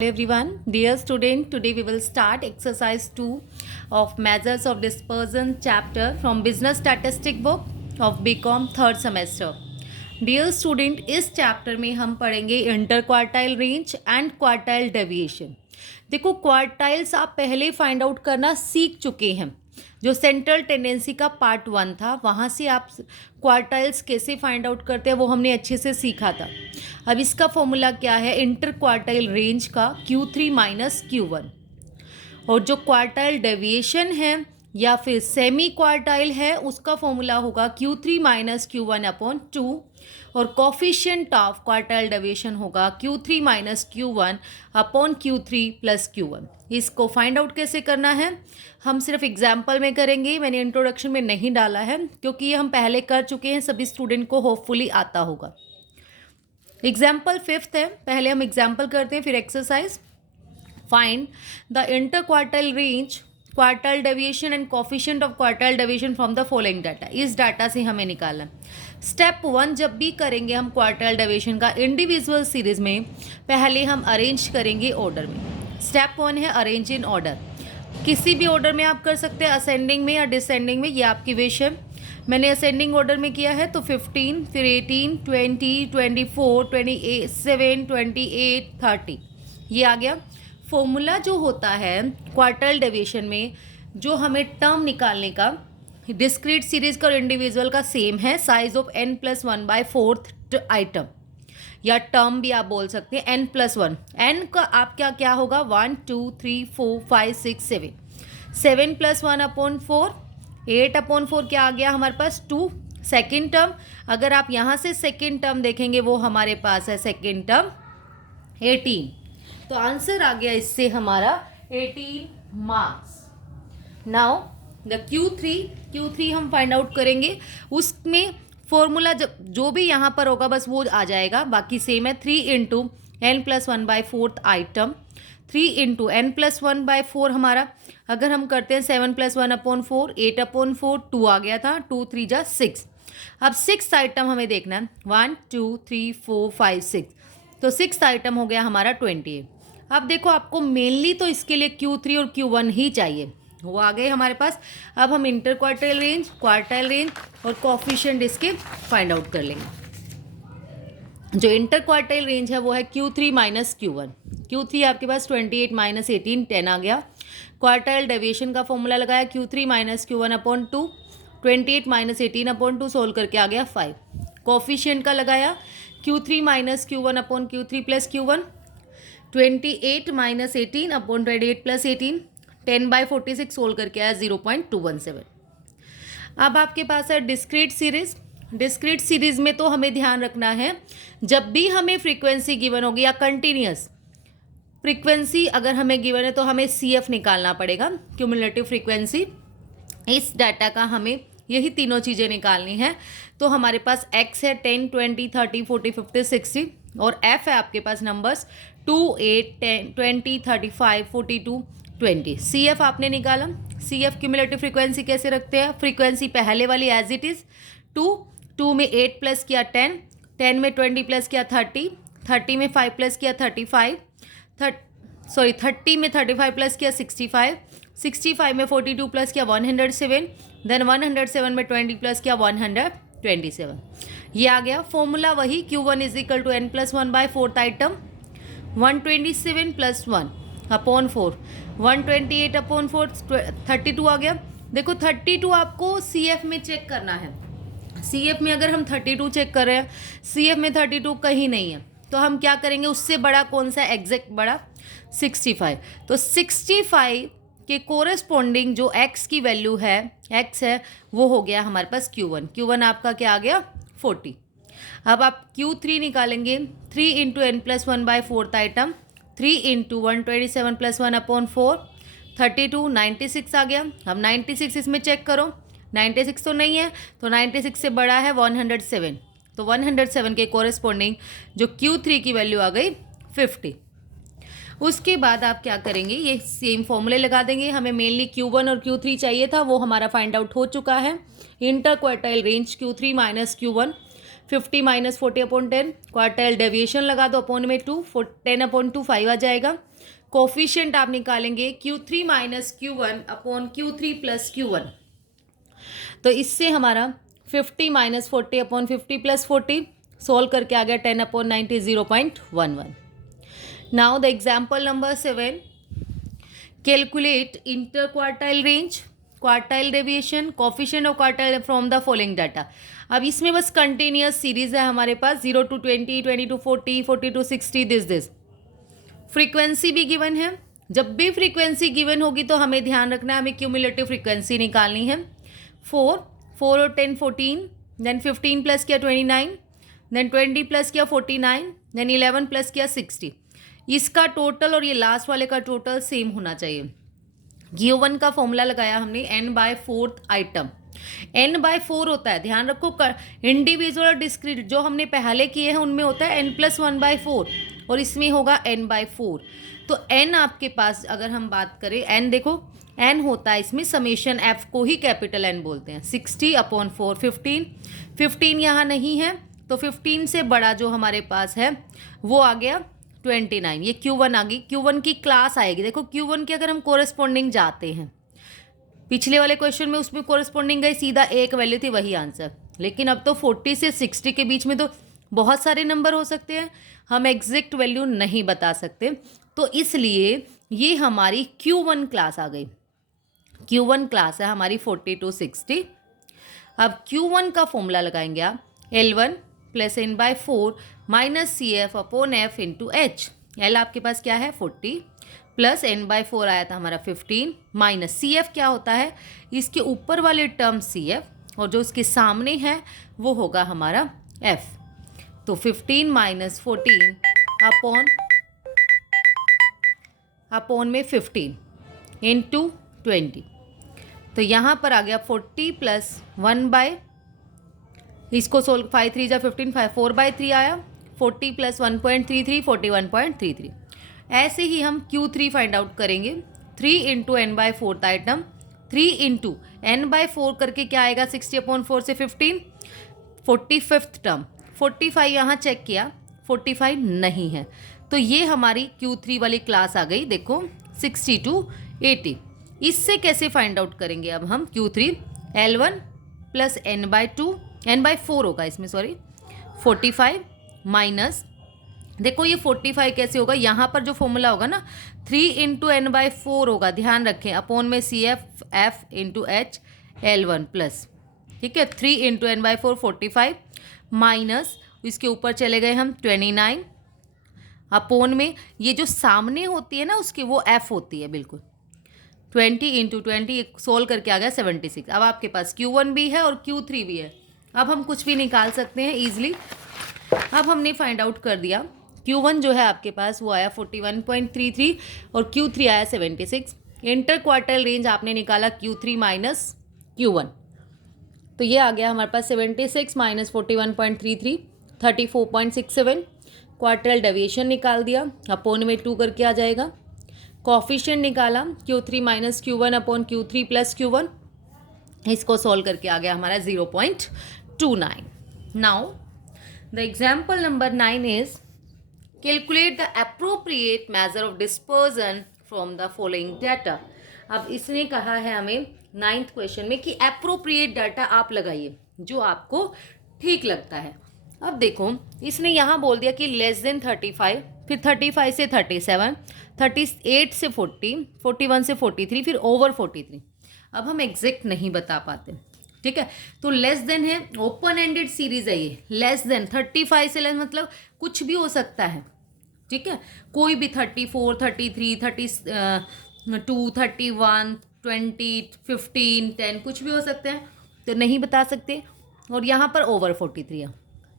Hello everyone, dear student, today we will start exercise 2 of measures of dispersion chapter from business statistic book of BCom third semester. Dear student, इस chapter में हम पढ़ेंगे inter quartile range and quartile deviation. देखो quartiles आप पहले find out करना सीख चुके हैं. जो सेंट्रल टेंडेंसी का पार्ट 1 था वहाँ से आप क्वार्टाइल्स कैसे फाइंड आउट करते हैं वो हमने अच्छे से सीखा था. अब इसका फॉर्मूला क्या है, इंटर क्वार्टाइल रेंज का Q3 माइनस Q1, और जो क्वार्टाइल डेविएशन है या फिर सेमी क्वार्टाइल है उसका फॉर्मूला होगा Q3 माइनस Q1 अपॉन 2, और कॉफिशिएंट ऑफ क्वार्टाइल डेविएशन होगा Q3 minus Q1 upon Q3 plus Q1. इसको फाइंड आउट कैसे करना है हम सिर्फ एग्जाम्पल में करेंगे, मैंने इंट्रोडक्शन में नहीं डाला है क्योंकि ये हम पहले कर चुके हैं, सभी स्टूडेंट को होपफुली आता होगा. एग्जाम्पल 5th है, पहले हम एग्जाम्पल करते हैं फिर exercise. Find the inter quartile range, quartile deviation and coefficient of quartile deviation from the following data. इस डाटा से हमें निकालना है. स्टेप 1 जब भी करेंगे हम क्वार्टाइल डेविएशन का इंडिविजुअल सीरीज में, पहले हम अरेंज करेंगे ऑर्डर में. स्टेप 1 है अरेंज इन ऑर्डर. किसी भी ऑर्डर में आप कर सकते हैं, असेंडिंग में या डिसेंडिंग में, ये आपकी विश है. मैंने असेंडिंग ऑर्डर में किया है तो 15, फिर 18, 20, 24, 27, 28, 30 ये आ गया. फॉर्मूला जो होता है क्वार्टाइल डेविएशन में, जो हमें टर्म निकालने का, डिस्क्रीट सीरीज का और इंडिविजुअल का सेम है, साइज ऑफ n+1/4 आइटम या टर्म भी आप बोल सकते हैं. n+1, n का आप क्या होगा 1 2 3 4 5 6 7, 7 + 1 अपॉन 4, 8 अपॉन 4 क्या आ गया हमारे पास 2. सेकेंड टर्म, अगर आप यहाँ से सेकेंड टर्म देखेंगे वो हमारे पास है सेकेंड टर्म 18. तो आंसर आ गया इससे हमारा 18 मार्क्स. नाउ द Q3 हम फाइंड आउट करेंगे. उसमें फॉर्मूला जो भी यहाँ पर होगा बस वो आ जाएगा, बाकी सेम है. 3 × n+1/4 आइटम, 3 × n+1/4 हमारा, अगर हम करते हैं 7 + 1 अपॉन 4, 8 अपॉन 4, 2 आ गया था, 2 3 जा 6. अब 6 आइटम हमें देखना है, 1 2 3 4 5 6, तो 6 आइटम हो गया हमारा 28. अब देखो आपको मेनली तो इसके लिए Q3 और Q1 ही चाहिए, वो आ गए हमारे पास. अब हम inter quartile range, quartile range और कोफिशिएंट इसके फाइंड आउट कर लेंगे. जो इंटर क्वार्टाइल रेंज है वो है Q3 माइनस Q1. Q3 आपके पास 28 माइनस 18 10 आ गया. क्वार्टाइल डेविएशन का फॉर्मूला लगाया Q3 minus Q1 upon 2, 28 minus 18 upon 2 solve करके आ गया 5. कोफिशिएंट का लगाया Q3 minus Q1 upon Q3 plus Q1, 28 minus 18 upon 28 plus 18, 10/46 solve करके आया 0.217. अब आपके पास है डिस्क्रीट सीरीज. डिस्क्रीट सीरीज में तो हमें ध्यान रखना है, जब भी हमें फ्रीक्वेंसी गिवन होगी या कंटिन्यूस फ्रीक्वेंसी अगर हमें गिवन है तो हमें CF निकालना पड़ेगा, क्यूमुलेटिव फ्रीक्वेंसी. इस डाटा का हमें यही तीनों चीज़ें निकालनी है. तो हमारे पास X है 10, 20, 30, 40, 50, 60, और F है आपके पास नंबर्स 2, 8, 10, 20, 35, 42, 20. CF आपने निकाला. CF क्यूमुलेटिव फ्रीक्वेंसी कैसे रखते हैं, फ्रीक्वेंसी पहले वाली एज इट इज़ 2 में 8 प्लस किया 10, 10 में 20 प्लस किया 30, 30 में 5 प्लस किया 35, 30 में 35 प्लस किया 65, 65 में 42 प्लस किया 107, देन 107 में 20 प्लस किया 127. ये आ गया फॉर्मूला वही Q1 = n+1/4 item, 127 + 1 upon 4, 128 upon 4, 32 आ गया. देखो 32 आपको CF में चेक करना है. CF में अगर हम 32 चेक कर रहे हैं, CF में 32 कहीं नहीं है, तो हम क्या करेंगे, उससे बड़ा कौन सा एग्जैक्ट बड़ा 65. तो 65 के कोरेस्पॉन्डिंग जो X की वैल्यू है, X है, वो हो गया हमारे पास Q1 आपका क्या आ गया 40. अब आप Q3 निकालेंगे. 3 × n+1/4 आइटम, 3 × 127 + 1 अपॉन 4, 32, 96 आ गया. अब 96 इसमें चेक करो, 96 तो नहीं है, तो 96 से बड़ा है 107, तो 107 के कोरेस्पॉन्डिंग जो Q3 की वैल्यू आ गई 50. उसके बाद आप क्या करेंगे, ये सेम फॉर्मूले लगा देंगे. हमें मेनली Q1 और Q3 चाहिए था, वो हमारा फाइंड आउट हो चुका है. Inter quartile range Q3 minus Q1, 50 minus 40 upon 10, quartile deviation लगा दो अपॉन में 2, 10 अपॉन 2 5 आ जाएगा। कोफिशिएंट आप निकालेंगे Q3 minus Q1 upon Q3 plus Q1, तो इससे हमारा 50 माइनस 40 अपॉन 50 प्लस 40 सोल्व करके आ गया 10 upon 90 0.11। Now the example number 7, calculate inter quartile range, quartile deviation, coefficient of quartile from the following data. अब इसमें बस कंटिन्यूअस सीरीज है हमारे पास 0 to 20, 20 to 40, 40 to 60 this. Frequency भी गिवन है। जब भी फ्रीक्वेंसी गिवन होगी तो हमें ध्यान रखना है, हमें क्यूमुलेटिव फ्रीक्वेंसी निकालनी है। 4 और 10 14, देन 15 प्लस किया 29, देन 20 प्लस किया 49, देन 11 प्लस किया 60। इसका टोटल और ये लास्ट वाले का टोटल सेम होना चाहिए। Q1 का फॉर्मूला लगाया हमने n/4 आइटम, n/4 होता है, ध्यान रखो। इंडिविजुअल और डिस्क्रीट जो हमने पहले किए हैं उनमें होता है n+1/4 और इसमें होगा n/4। तो n आपके पास अगर हम बात करें, n देखो n होता है इसमें समेशन f को ही कैपिटल N बोलते हैं। 60 अपॉन 4 15 यहाँ नहीं है तो 15 से बड़ा जो हमारे पास है वो आ गया 29। ये Q1 आ गई, Q1 की क्लास आएगी। देखो Q1 की अगर हम कोरेस्पॉन्डिंग जाते हैं, पिछले वाले क्वेश्चन में उसमें कोरेस्पॉन्डिंग गई, सीधा एक वैल्यू थी वही आंसर। लेकिन अब तो 40 से 60 के बीच में तो बहुत सारे नंबर हो सकते हैं, हम एग्जैक्ट वैल्यू नहीं बता सकते, तो इसलिए ये हमारी Q1 क्लास आ गई। Q1 क्लास है हमारी 40 to 60। अब Q1 का फॉर्मूला लगाएंगे आप, L1 plus n/4 minus CF upon F into H। L आपके पास क्या है 40 प्लस n/4 आया था हमारा 15 माइनस CF क्या होता है, इसके ऊपर वाले टर्म CF और जो उसके सामने है वो होगा हमारा F। तो 15 माइनस 14 अपॉन में 15 इंटू 20, तो यहाँ पर आ गया 40 प्लस 1 बाय, इसको सोल्व 5 3 जा 15 5 4/3 आया, 40 प्लस 1.33 41.33। ऐसे ही हम Q3 फाइंड आउट करेंगे। 3 into n/4 item, 3 into n/4 करके क्या आएगा 60 अपॉन 4 से 15, 45th टर्म। 45 यहाँ चेक किया 45 नहीं है, तो ये हमारी Q3 वाली क्लास आ गई। देखो 60 to 80। इससे कैसे फाइंड आउट करेंगे अब हम Q3, L1 प्लस n/4 होगा इसमें, सॉरी 45 माइनस, देखो ये 45 कैसे होगा, यहाँ पर जो फॉर्मूला होगा ना 3 इंटू n/4 होगा, ध्यान रखें, अपॉन में CF F into H L1 plus, ठीक है 3 इंटू n/4 45 माइनस इसके ऊपर चले गए हम 29 अपॉन में ये जो सामने होती है ना उसकी वो F होती है बिल्कुल, 20 इंटू 20 सोल्व करके आ गया 76। अब आपके पास Q1 भी है और Q3 भी है, अब हम कुछ भी निकाल सकते हैं ईजिली। अब हमने फाइंड आउट कर दिया, Q1 जो है आपके पास वो आया 41.33 और Q3 आया 76। इंटर क्वार्टाइल रेंज आपने निकाला Q3 माइनस Q1, तो ये आ गया हमारे पास 76 माइनस 41.33 34.67। क्वार्टाइल डेविएशन निकाल दिया, अपॉन में 2 करके आ जाएगा। कोफिशिएंट निकाला Q3 minus Q1 upon Q3 plus Q1, इसको सॉल्व करके आ गया हमारा 0.29। Now the example number 9 is calculate the appropriate measure of dispersion from the following data. अब इसने कहा है हमें 9th क्वेश्चन में कि अप्रोप्रिएट डाटा आप लगाइए जो आपको ठीक लगता है। अब देखो इसने यहाँ बोल दिया कि लेस देन 35, फिर 35 से 37, 38 से 40, 41 से 43, फिर ओवर 43। अब हम एग्जैक्ट नहीं बता पाते, ठीक है, तो लेस देन है, ओपन एंडेड सीरीज है ये, लेस देन 35 से लेस मतलब कुछ भी हो सकता है, ठीक है, कोई भी 34 33 32 31 20 15 10 कुछ भी हो सकते हैं, तो नहीं बता सकते। और यहाँ पर ओवर 43 है।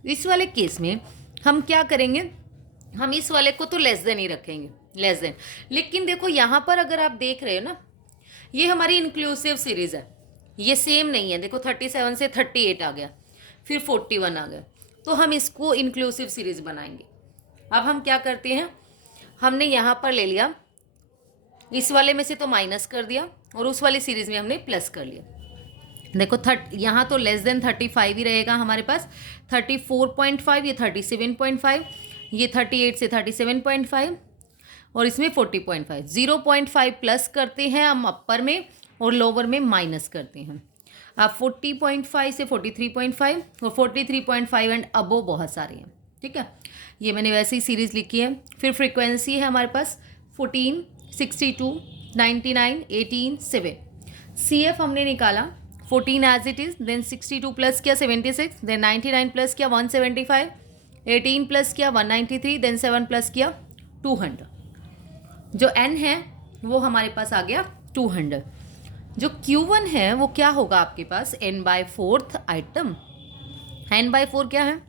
इस वाले केस में हम क्या करेंगे, हम इस वाले को तो लेस देन ही रखेंगे, लेस देन। लेकिन देखो यहाँ पर अगर आप देख रहे हो ना, ये हमारी इंक्लूसिव सीरीज है, ये सेम नहीं है। देखो 37 से 38 आ गया, फिर 41 आ गया, तो हम इसको इंक्लूसिव सीरीज बनाएंगे। अब हम क्या करते हैं, हमने यहाँ पर ले लिया, इस वाले में से तो माइनस कर दिया और उस वाली सीरीज में हमने प्लस कर लिया। देखो यहाँ तो लेस देन 35 ही रहेगा हमारे पास। 34.5, ये 37.5, ये 38 से 37.5 और इसमें 40.5। 0.5 प्लस करते हैं हम अपर में और लोअर में माइनस करते हैं। अब 40.5 से 43.5 और 43.5 एंड अबो बहुत सारे हैं, ठीक है। ये मैंने वैसे ही सीरीज़ लिखी है। फिर फ्रीक्वेंसी है हमारे पास 14, 62, 99, 18, 7। CF हमने निकाला 14 as it is, then 62 plus किया 76, देन 99 प्लस किया 175, 18 प्लस किया 193, देन 7 प्लस किया 200। जो n है वो हमारे पास आ गया 200। जो Q1 है वो क्या होगा आपके पास, n/4 आइटम। n/4 क्या है,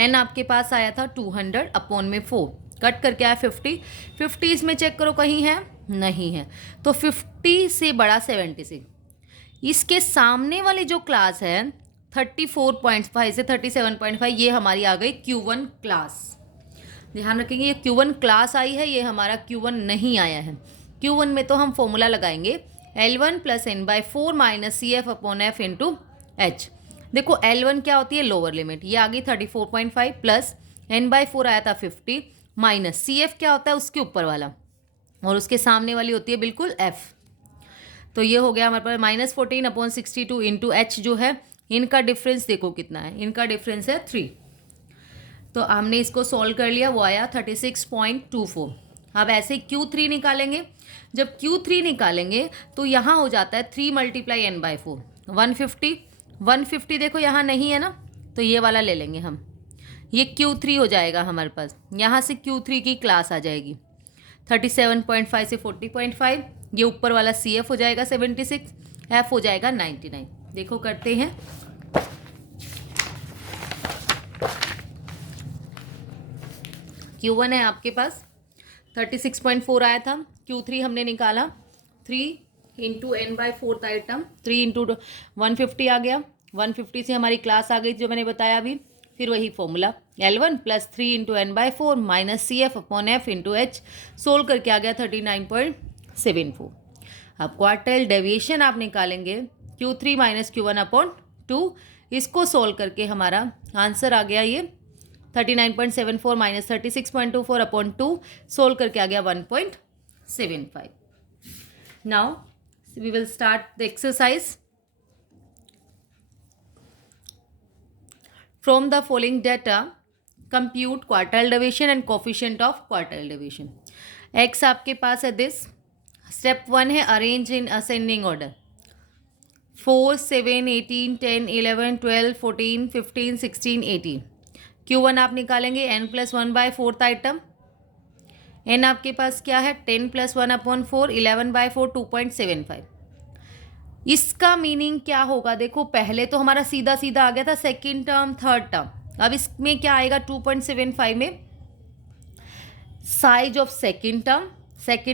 n आपके पास आया था 200 अपॉन में 4, कट करके आया 50। 50 इसमें चेक करो कहीं है, नहीं है, तो 50 से बड़ा 76। इसके सामने वाली जो क्लास है 34.5 से 37.5, ये हमारी आ गई Q1 क्लास। ध्यान रखेंगे ये Q1 क्लास आई है, ये हमारा Q1 नहीं आया है। Q1 में तो हम फॉर्मूला लगाएंगे L1 plus n/4 minus CF upon F into H। देखो L1 क्या होती है, लोअर लिमिट, ये आ गई 34.5 प्लस n/4 आया था 50 माइनस CF क्या होता है उसके ऊपर वाला, और उसके सामने वाली होती है बिल्कुल F। तो ये हो गया हमारे पास -14 अपॉन 62 इंटू H जो है, इनका डिफरेंस देखो कितना है, इनका डिफरेंस है 3। तो हमने इसको सॉल्व कर लिया, वो आया 36.24। अब ऐसे Q3 निकालेंगे। जब Q3 निकालेंगे तो यहाँ हो जाता है 3 × n/4 150। 150 देखो यहाँ नहीं है ना, तो ये वाला ले लेंगे हम, ये Q3 हो जाएगा हमारे पास। यहाँ से Q3 की क्लास आ जाएगी 37.5 से 40.5, ये ऊपर वाला CF हो जाएगा 76, F हो जाएगा 99। देखो करते हैं, Q1 है आपके पास 36.4 आया था, Q3 हमने निकाला 3 इंटू n/4 आइटम, 3 इंटू 150 आ गया। 150 से हमारी क्लास आ गई जो मैंने बताया अभी। फिर वही formula L1 plus 3 into n/4 minus CF upon F into H, solve करके आ गया 39.74। अब क्वार्टाइल डेविएशन आप निकालेंगे Q3 माइनस Q1 अपॉन 2, इसको सोल्व करके हमारा आंसर आ गया ये 39.74 माइनस 36.24 अपॉन 2, सोल्व करके आ गया 1.75। Now we will start the exercise. From the following data compute quartile deviation and coefficient of quartile deviation. X आपके पास है दिस। स्टेप 1 है arrange in ascending order. 4, 7, 18, 10, 11, 12, 14, 15, 16, 18। Q1 आप निकालेंगे n प्लस 1/4 आइटम। n आपके पास क्या है 10 प्लस 1 अपॉन 4, 11/4 2.75। इसका मीनिंग क्या होगा, देखो पहले तो हमारा सीधा सीधा आ गया था सेकेंड टर्म थर्ड टर्म, अब इसमें क्या आएगा 2.75 में साइज ऑफ सेकेंड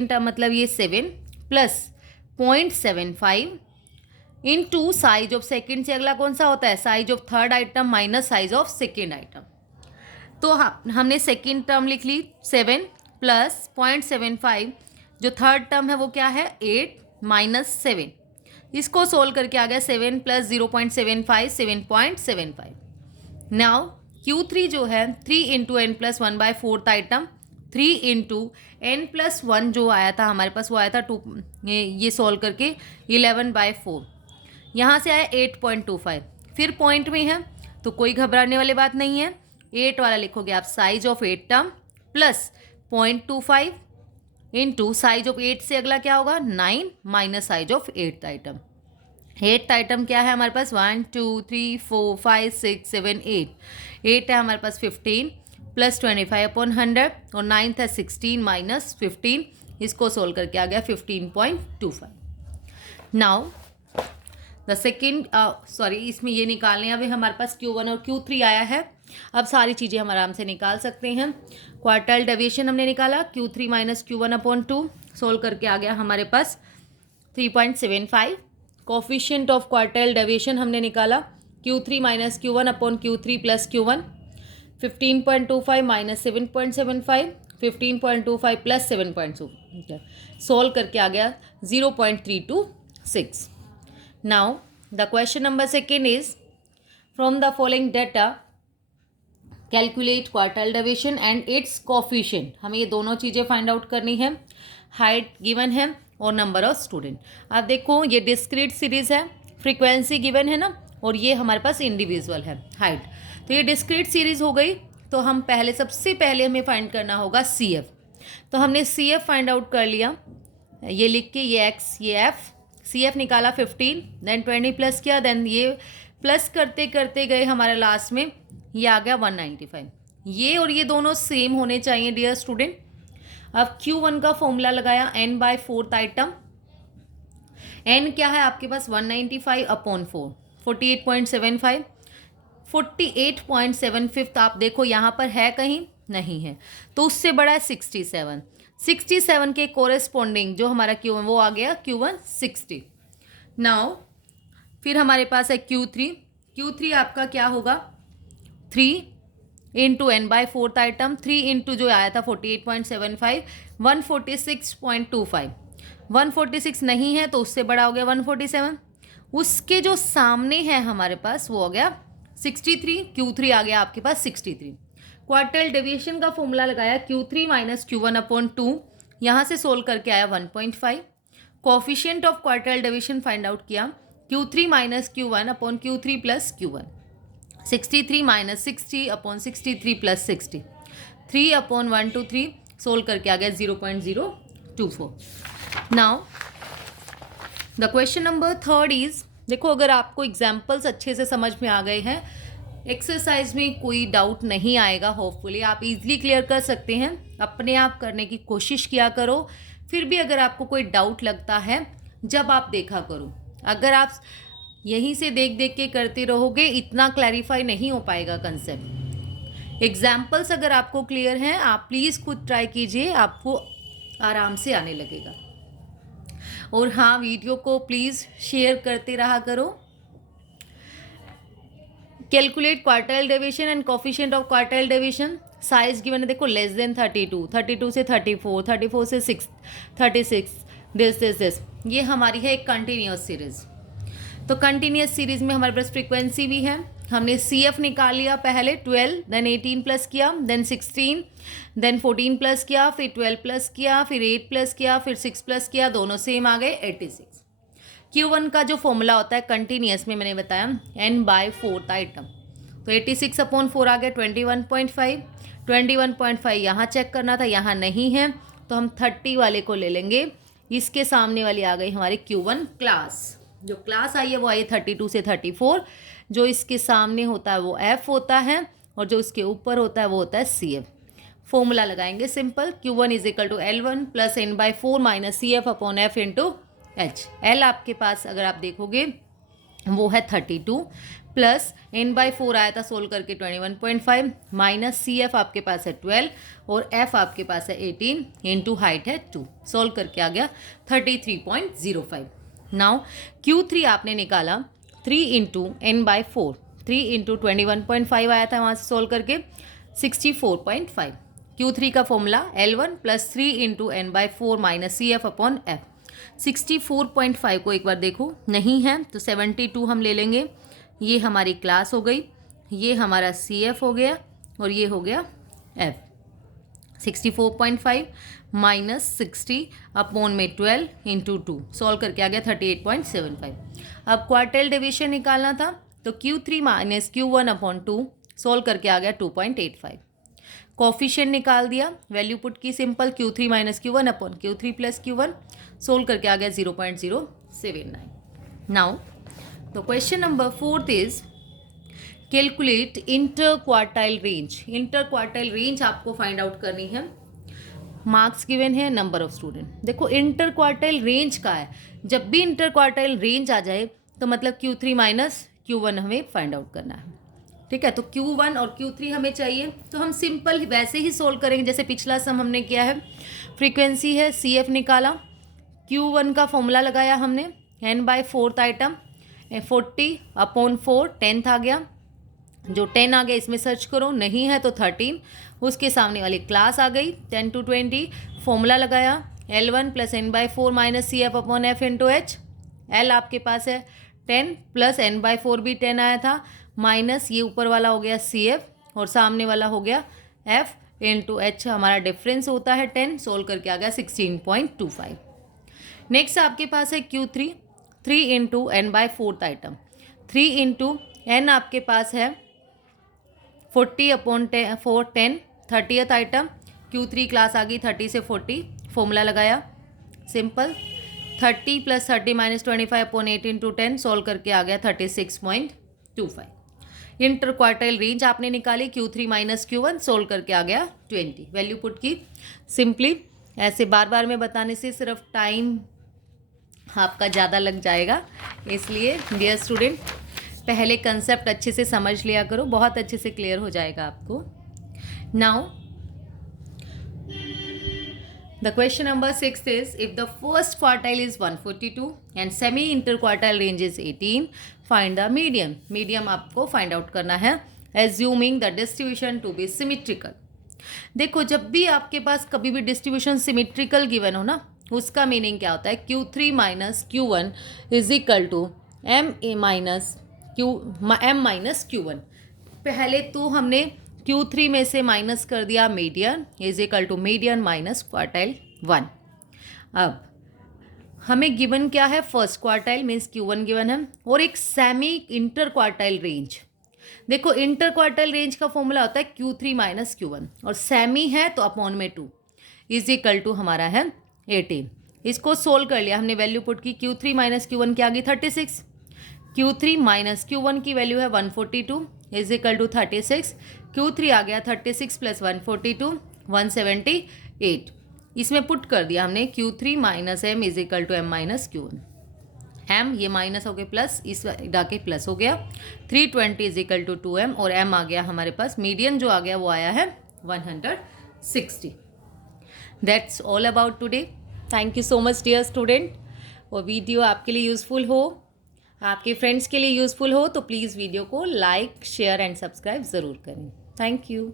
टर्म मतलब ये 7 plus 0.75 into size of second से अगला कौन सा होता है size of third item minus size of second item. तो हमने सेकेंड टर्म लिख ली 7 प्लस 0.75, जो थर्ड टर्म है वो क्या है 8 माइनस 7, इसको सोल्व करके आ गया 7 प्लस 0.75 7.75। नाउ Q3 जो है 3 into n plus 1/4 item, 3 into n plus 1 जो आया था हमारे पास वो आया था 2, ये सोल्व करके 11/4, यहाँ से आया 8.25, फिर पॉइंट में है तो कोई घबराने वाली बात नहीं है, 8 वाला लिखोगे आप size of 8 term plus 0.25 into size of 8 से अगला क्या होगा 9 minus size of 8th item. 8th item क्या है हमारे पास 1 2 3 4 5 6 7 8 है हमारे पास 15 प्लस 25 अपॉन 100 और 9th है 16 माइनस 15, इसको सोल्व करके आ गया 15.25। नाउ द सेकेंड इसमें ये निकालने अभी हमारे पास Q1 और Q3 आया है। अब सारी चीज़ें हम आराम से निकाल सकते हैं। क्वार्टाइल डेविएशन हमने निकाला Q3 minus Q1 upon 2, solve करके आ गया हमारे पास 3.75। कोफिशिएंट ऑफ क्वार्टाइल डेविएशन हमने निकाला Q3 minus Q1 upon Q3 plus Q1, 15.25 minus 7.75, 15.25 plus 7.2, solve करके आ गया 0.326। Now the question number second is from the following data calculate quartile deviation and it's coefficient. हमें ये दोनों चीज़ें फाइंड आउट करनी है। हाइट गिवन है और नंबर ऑफ स्टूडेंट। अब देखो ये डिस्क्रीट सीरीज है, फ्रीक्वेंसी गिवन है ना, और ये हमारे पास इंडिविजुअल है हाइट। तो ये डिस्क्रीट सीरीज हो गई। तो हम पहले सबसे पहले हमें फाइंड करना होगा सी एफ। तो हमने सी एफ फाइंड आउट कर लिया, ये लिख के, ये एक्स ये एफ, सी एफ निकाला 15, देन 20 प्लस किया, देन ये प्लस करते करते गए, हमारे लास्ट में ये आ गया 195। ये और ये दोनों सेम होने चाहिए डियर स्टूडेंट। अब Q1 का फॉर्मूला लगाया n/4 आइटम। n क्या है आपके पास 195 अपॉन 4, 48.75, 48.75 आप देखो यहाँ पर है कहीं नहीं है, तो उससे बड़ा है 67। 67 के कोरेस्पॉन्डिंग जो हमारा Q1 वो आ गया Q1 60। नाउ फिर हमारे पास है Q3। Q3 आपका क्या होगा 3 इंटू n/4 आइटम, 3 इंटू जो आया था 48.75, 146.25। 146 नहीं है तो उससे बड़ा हो गया 147। उसके जो सामने है हमारे पास वो हो गया 63। Q3 आ गया आपके पास 63। क्वार्टाइल डेविएशन का फॉर्मूला लगाया Q3 माइनस Q1 अपॉन 2, यहाँ से सोल्व करके आया 1.5। Coefficient of quartile deviation find out किया Q3 minus Q1 upon Q3 plus Q1, 63 minus 60 upon 63 plus 60, 3 upon 123 solve करके आ गया 0.024। Now the question number third is, देखो अगर आपको एग्जाम्पल्स अच्छे से समझ में आ गए हैं, एक्सरसाइज में कोई डाउट नहीं आएगा, होपफुली आप इजीली क्लियर कर सकते हैं। अपने आप करने की कोशिश किया करो। फिर भी अगर आपको कोई डाउट लगता है जब आप देखा करो, अगर आप यहीं से देख देख के करते रहोगे इतना क्लैरिफाई नहीं हो पाएगा कंसेप्ट। एग्जाम्पल्स अगर आपको क्लियर हैं आप प्लीज़ खुद ट्राई कीजिए, आपको आराम से आने लगेगा। और हाँ, वीडियो को प्लीज़ शेयर करते रहा करो। Calculate quartile deviation and coefficient of quartile deviation. Size given है देखो लेस देन 32, 32 से 34, 34 से 36, दिस ये हमारी है एक कंटिन्यूस सीरीज। तो कंटिन्यूस सीरीज में हमारे पास फ्रीक्वेंसी भी है। हमने सी एफ निकाल लिया पहले 12, देन 18 प्लस किया, देन 16, देन 14 प्लस किया, फिर 12 प्लस किया, फिर 8 प्लस किया, फिर 6 प्लस किया, दोनों सेम आ गए 86। Q1 का जो फॉर्मूला होता है कंटिन्यूस में मैंने बताया n/4 आइटम, तो 86 अपॉन 4 आ गया 21.5। 21.5 यहाँ चेक करना था, यहाँ नहीं है तो हम 30 वाले को ले लेंगे। इसके सामने वाली आ गई हमारी Q1 क्लास। जो क्लास आई है वो आई 32 से 34। जो इसके सामने होता है वो F होता है और जो इसके ऊपर होता है वो होता है CF। फॉर्मूला लगाएंगे simple, Q1 is equal to L1 plus n/4 minus CF upon F into H। L आपके पास अगर आप देखोगे वो है 32 प्लस n/4 आया था सोल्व करके 21.5 माइनस CF आपके पास है 12 और F आपके पास है 18 इंटू हाइट है 2, सोल्व करके आ गया 33.05। नाउ Q3 आपने निकाला 3 इंटू n/4, 3 इंटू 21.5 आया था वहाँ से सोल्व करके 64.5। Q3 का formula L1 plus 3 into n/4 minus CF upon F। 64.5 को एक बार देखो, नहीं है तो 72 हम ले लेंगे। ये हमारी क्लास हो गई, ये हमारा CF हो गया और ये हो गया F। 64.5 माइनस 60 अपॉन में 12 इंटू 2 सॉल्व करके आ गया 38.75। अब क्वार्टाइल डिवीजन निकालना था तो Q3 minus Q1 upon 2 solve करके आ गया 2.85। कोफिशिएंट निकाल दिया, वैल्यू पुट की simple Q3 minus Q1 upon Q3 plus Q1 solve करके आ गया 0.079। Now the question number fourth is calculate inter quartile range. Inter quartile range आपको फाइंड आउट करनी है। मार्क्स गिवन है, नंबर ऑफ स्टूडेंट। देखो inter quartile range का है, जब भी इंटर क्वार्टाइल रेंज आ जाए तो मतलब Q3 माइनस Q1 हमें फाइंड आउट करना है। ठीक है, तो Q1 और Q3 हमें चाहिए तो हम सिंपल वैसे ही सोल्व करेंगे जैसे पिछला सम हमने किया है। फ्रीक्वेंसी है CF निकाला, Q1 का फॉर्मूला लगाया हमने n/4 आइटम 40 अपॉन 4, 10th आ गया। जो 10 आ गया इसमें सर्च करो, नहीं है तो 13। उसके सामने वाली क्लास आ गई 10 to 20। फॉर्मूला लगाया L1 plus n/4 minus CF upon F into H। L आपके पास है 10 प्लस n/4 भी 10 आया था, माइनस ये ऊपर वाला हो गया CF और सामने वाला हो गया F इंटू H, हमारा डिफरेंस होता है 10, सोल्व करके आ गया 16.25। नेक्स्ट आपके पास है Q3, 3 into n/4 item, 3 into n आपके पास है 40/4 10 आइटम, Q3 क्लास आ गई 30 से 40, फॉर्मूला लगाया simple, 30 plus 30 minus 25/8 into 10, solve करके आ गया 36.25। इंटर क्वार्टाइल रेंज आपने निकाली Q3 माइनस Q1, सोल्व करके आ गया 20, वैल्यू पुट की। सिंपली ऐसे बार बार में बताने से सिर्फ टाइम आपका ज़्यादा लग जाएगा, इसलिए डियर स्टूडेंट पहले कंसेप्ट अच्छे से समझ लिया करो, बहुत अच्छे से क्लियर हो जाएगा आपको। Now the question number 6 is, if the first quartile is 142 and semi interquartile range is 18, find the median. Median आपको find out करना है assuming the distribution to be symmetrical. देखो जब भी आपके पास कभी भी डिस्ट्रीब्यूशन सिमिट्रिकल गिवन हो ना, उसका मीनिंग क्या होता है, Q3 minus Q1 is equal to M minus Q1। पहले तो हमने Q3 में से माइनस कर दिया median is equal to median minus quartile 1। अब हमें गिवन क्या है, first quartile means Q1 given है और एक सेमी इंटर क्वार्टाइल रेंज। देखो इंटर क्वार्टाइल रेंज का फॉर्मूला होता है Q3 माइनस Q1 और सेमी है तो अपॉन में 2 इज इक्वल टू हमारा है 18। इसको सोल्व कर लिया हमने, वैल्यू पुट की, Q3 माइनस Q1 की आ गई 36, Q3 माइनस Q1 की वैल्यू है 142 इज इक्वल टू 36, Q3 आ गया 36 प्लस 142 178। इसमें पुट कर दिया हमने Q3 minus M is equal to M minus Q1। M ये माइनस हो गया प्लस, इस डाके प्लस हो गया, 320 इज इक्वल टू 2M और M आ गया हमारे पास, मीडियन जो आ गया वो आया है 160। That's all about today. Thank you so much dear student. और वीडियो आपके लिए यूज़फुल हो, आपके फ्रेंड्स के लिए यूज़फुल हो तो प्लीज़ वीडियो को लाइक शेयर एंड सब्सक्राइब ज़रूर करें। Thank you.